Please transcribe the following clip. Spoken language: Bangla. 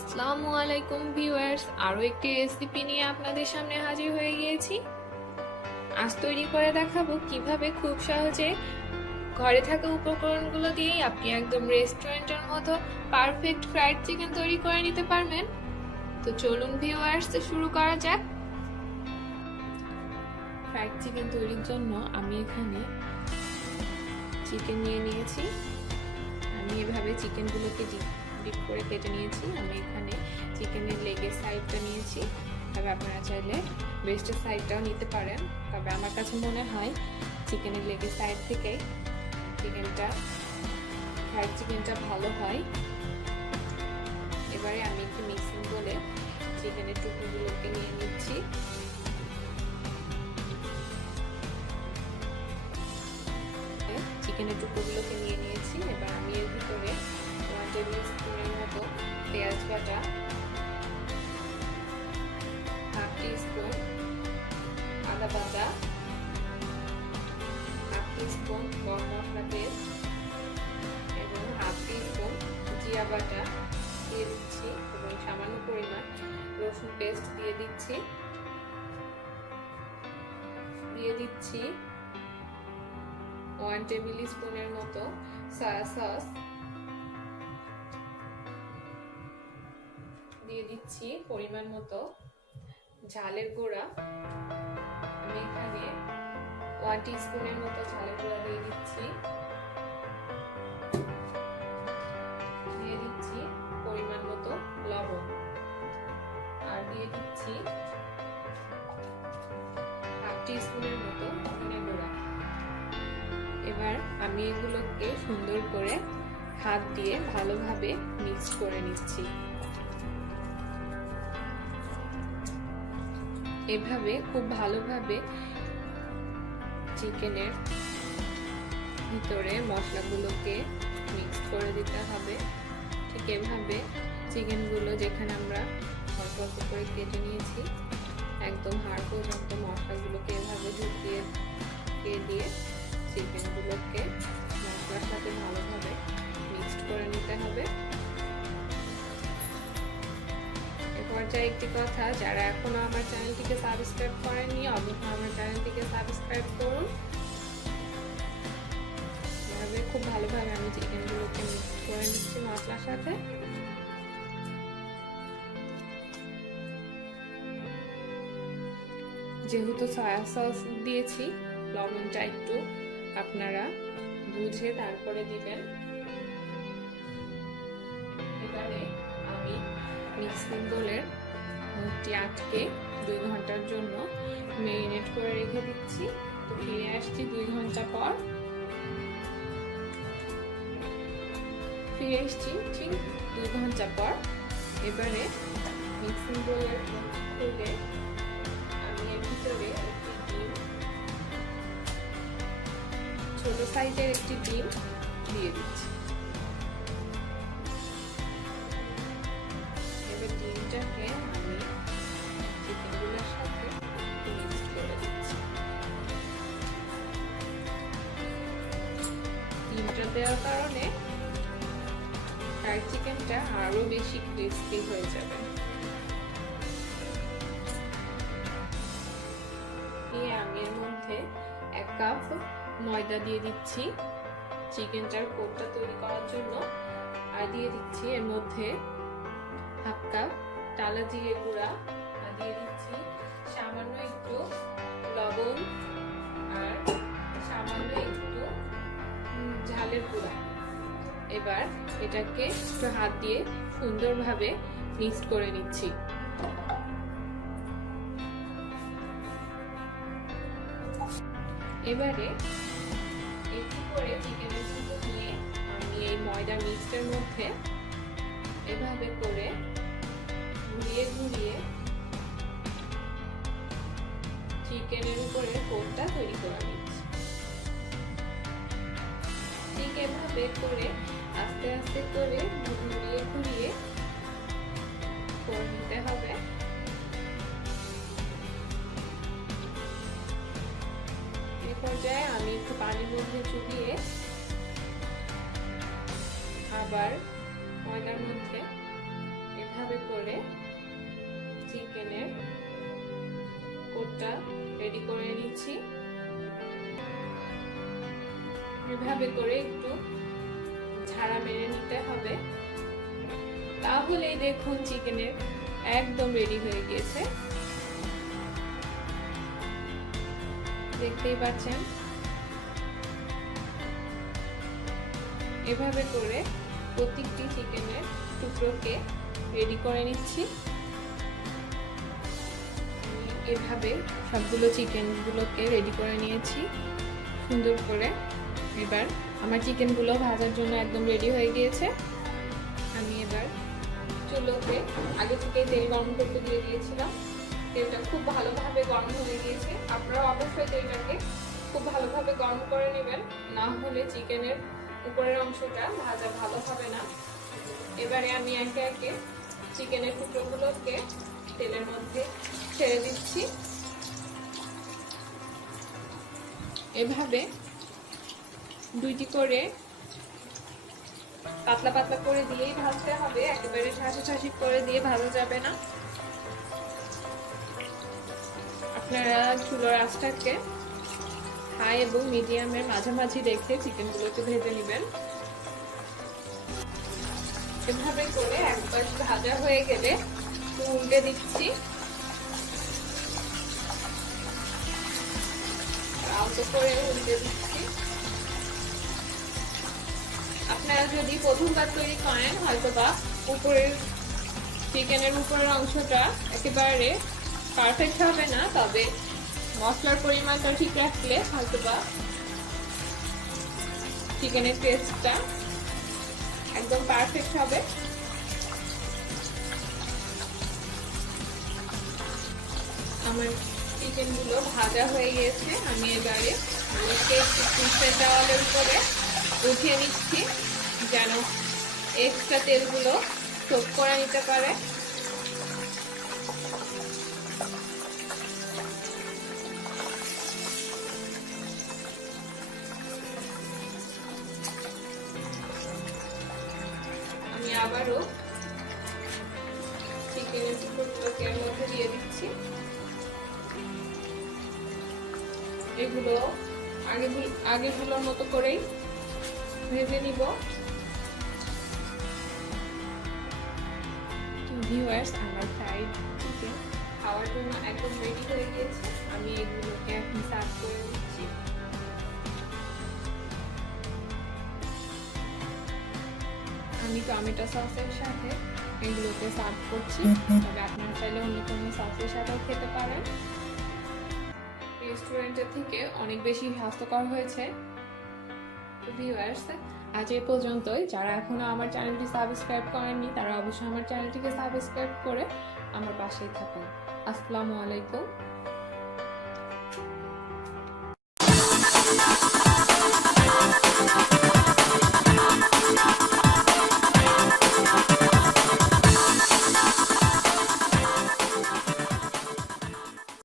আসসালামু আলাইকুম ভিউয়ার্স, আরো একটি রেসিপি নিয়ে আপনাদের সামনে হাজির হয়ে গিয়েছি। আজ তৈরি করে দেখাবো কিভাবে খুব সহজে ঘরে থাকা উপকরণগুলো দিয়ে আপনি একদম রেস্টুরেন্টের মতো পারফেক্ট ফ্রাইড চিকেন তৈরি করে নিতে পারবেন। তো চলুন ভিউয়ার্স, শুরু করা যাক। ফ্রাইড চিকেন তৈরির জন্য আমি এখানে চিকেন নিয়ে নিয়েছি। আমি এভাবে চিকেনগুলোকে ডিপ করে কেটে নিয়েছি। আমি এখানে চিকেনের লেগের সাইডটা নিয়েছি, তবে আপনারা চাইলে ব্রেস্টের সাইডটাও নিতে পারেন। তবে আমার কাছে মনে হয় চিকেনের লেগের সাইড থেকেই ফ্রাইড চিকেনটা ভালো হয়। এবারে আমি একটু মিক্সিং করে চিকেনের টুকরোগুলোকে নিয়ে নিচ্ছি। চিকেনের টুকরোগুলোকে নিয়ে নিয়েছি। এবার আমি এর ভিতরে 1 টেবিল স্পুনের মতো পেঁয়াজ বাটা, 1/2 টিস্পুন আদা বাটা, 1/2 টিস্পুন গরম মশলা পেস্ট এবং 1/2 টিস্পুন জিরা বাটা দিয়ে দিচ্ছি এবং সামান্য পরিমাণ রসুন পেস্ট দিয়ে দিচ্ছি। 1 টেবিল স্পুনের মতো সয়া সস দিয়ে দিচ্ছি। পরিমাণ মতো ঝালের গুঁড়া, আমি এখানে 1 টিস্পুনের মতো ঝালের গুঁড়া দিয়ে দিচ্ছি। দিয়ে দিচ্ছি পরিমাণ মতো লবণ, আর দিয়ে দিচ্ছি 1/2 টিস্পুনের মতো ধনে গুঁড়া। এবার আমি এগুলোকে সুন্দর করে হাত দিয়ে ভালোভাবে মিক্স করে নিচ্ছি। এভাবে খুব ভালোভাবে চিকেনের ভিতরে মশলাগুলোকে মিক্স করে দিতে হবে। ঠিক এভাবে চিকেনগুলো যেখানে আমরা অল্প অল্প করে কেটে নিয়েছি, একদম হাড় পর্যন্ত মশলাগুলোকে এভাবে ঢুকিয়ে দিয়ে চিকেনগুলোকে মশলার সাথে ভালোভাবে মিক্সড করে নিতে হবে। এ পর্যায়ে একটি কথা, যারা এখনো আমার চ্যানেলটিকে সাবস্ক্রাইব করেননি, অবশ্যই আমার চ্যানেলটিকে সাবস্ক্রাইব করুন। এভাবে খুব ভালোভাবে আমি চিকেনগুলোকে মিক্স করে নিচ্ছি মশলার সাথে। যেহেতু সয়া সস দিয়েছি, লবণটা একটু আপনারা বুঝে তারপরে দিবেন। এবারে আমি মিক্সিং বোলের মুখটি আটকে 2 ঘন্টার জন্য ম্যারিনেট করে রেখে দিচ্ছি। তো ফিরে আসছি 2 ঘন্টা পর। ঠিক 2 ঘন্টা পর। এবারে মিক্সিং বোলের মুখ খুলে আমি এর ভিতরে একটি ডিম, ছোট সাইজের একটি ডিম দিয়ে দিচ্ছি। এবার ডিমটাকে আমি চিকেনগুলোর সাথে মিক্স করে দিচ্ছি। ডিমটা দেওয়ার কারণে ফ্রাইড চিকেনটা আরো বেশি ক্রিস্পি হয়ে যাবে। আমি এর মধ্যে 1 কাপ ময়দা দিয়ে দিচ্ছি চিকেনটার কোটটা তৈরি করার জন্য, আর দিয়ে দিচ্ছি এর মধ্যে 1/2 কাপ টালা জিরে গুঁড়া, আর দিয়ে দিচ্ছি সামান্য একটু লবণ আর সামান্য একটু ঝালের গুঁড়া। এবার এটাকে একটু হাত দিয়ে সুন্দরভাবে মিক্স করে নিচ্ছি। এবারে একটু করে চিকেনের টুকরো নিয়ে আমি এই ময়দা মিক্সটার মধ্যে এভাবে করে ঘুরিয়ে ঘুরিয়ে চিকেনের উপরে কোটটা তৈরি করে নিচ্ছি। ঠিক এভাবে করে আস্তে আস্তে করে ঘুরিয়ে ঘুরিয়ে করে নিতে হবে। পর্যায়ে আমি একটু পানির মধ্যে চুবিয়ে আবার ময়দার মধ্যে এভাবে এভাবে করে চিকেনের কোটটা রেডি করে নিচ্ছি। এভাবে করে একটু ঝাড়া মেরে নিতে হবে, তাহলেই দেখুন চিকেনের একদম রেডি হয়ে গিয়েছে। দেখতেই পাচ্ছেন এভাবে করে প্রত্যেকটি চিকেনের টুকরোকে রেডি করে নিচ্ছি। এভাবে সবগুলো চিকেনগুলোকে রেডি করে নিয়েছি সুন্দর করে। এবার আমার চিকেনগুলো ভাজার জন্য একদম রেডি হয়ে গিয়েছে। আমি এবার চুলোতে আগে থেকে তেল গরম করতে দিয়ে দিয়েছিলাম। তেলটা খুব ভালোভাবে গরম হয়ে গিয়েছে। আপনারা অবশ্যই তেলটাকে খুব ভালোভাবে গরম করে নেবেন, না হলে চিকেনের উপরের অংশটা ভাজা ভালো হবে না। এবারে আমি একে একে চিকেনের টুকরোগুলোকে তেলের মধ্যে ছেড়ে দিচ্ছি। এভাবে দুইটি করে পাতলা পাতলা করে দিয়েই ভাজতে হবে, একেবারে ঠাসা ঠাসি করে দিয়ে ভাজা যাবে না। আপনারা চুলার আঁচটাকে হাই এবং মিডিয়ামের মাঝামাঝি রেখে চিকেনগুলোকে ভেজে নেবেন। এভাবে করে একবার ভাজা হয়ে গেলে উল্টে দিচ্ছি। আলতো করে উল্টে দিচ্ছি। আপনারা যদি প্রথমবার তৈরি করেন হয়তোবা উপরের চিকেনের উপরের অংশটা একেবারে পারফেক্ট হবে না, তবে মশলার পরিমাণটা ঠিক রাখলে হয়তোবা চিকেনের টেস্টটা একদম পারফেক্ট হবে। আমার চিকেনগুলো ভাজা হয়ে গেছে। আমি এবারে চাওয়ালের উপরে উঠিয়ে নিচ্ছি, যেন এক্সট্রা তেলগুলো সোক করে নিতে পারে। আমি আবারও চিকেনের টুকরোগুলোকে এর মধ্যে দিয়ে দিচ্ছি। এগুলো আগেগুলোর মতো করেই ভেজে নিব। ভিউয়ার্স, আমার ফ্রাইড চিকেন খাওয়ার জন্য একদম রেডি হয়ে গিয়েছে। আমি এগুলোকে এখন সার্ভ করে দিচ্ছি। আমি টমেটো সসের সাথে এগুলোকে সার্ভ করছি, তবে আপনারা চাইলে অন্য কোনো সসের সাথেও খেতে পারেন। রেস্টুরেন্টের থেকে অনেক বেশি স্বাস্থ্যকর হয়েছে। ভিউয়ার্স, আজ এ পর্যন্তই। যারা এখনো আমার চ্যানেলটি সাবস্ক্রাইব করেননি তারা অবশ্যই আমার চ্যানেলটিকে সাবস্ক্রাইব করে আমার পাশেই থাকুন। আসসালামু আলাইকুম।